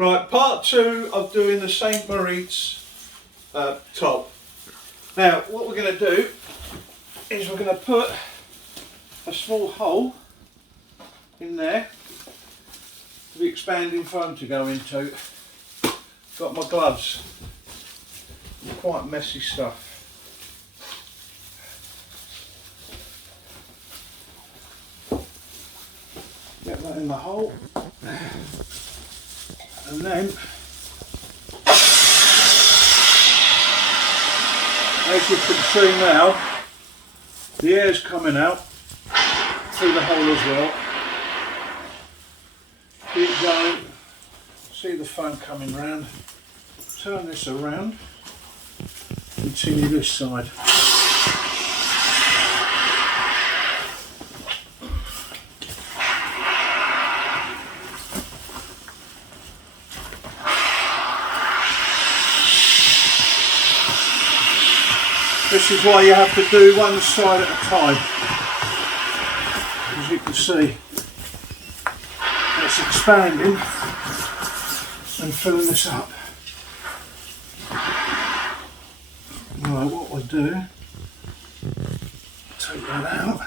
Right, part 2 of doing the St. Moritz top. Now what we're going to do is we're going to put a small hole in there for the expanding foam to go into. Got my gloves, quite messy stuff. Get that in the hole, and then as you can see now, the air's coming out through the hole as well. Keep going, see the foam coming round. Turn this around, continue this side. This is why you have to do one side at a time. As you can see, it's expanding and filling this up. Right, what we'll do, take that out.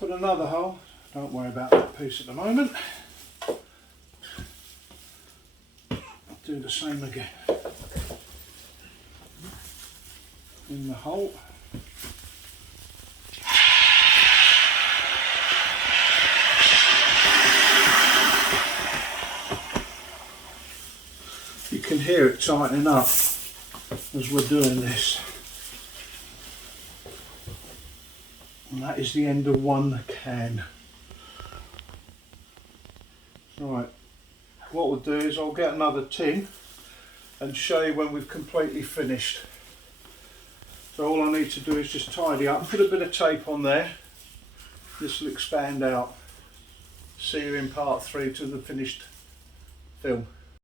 Put another hole, don't worry about that piece at the moment. Do the same again. In the hole. You can hear it tightening up as we're doing this. And that is the end of one can. Right. What we'll do is I'll get another tin and show you when we've completely finished. So all I need to do is just tidy up, put a bit of tape on there. This will expand out. See you in part 3 to the finished film.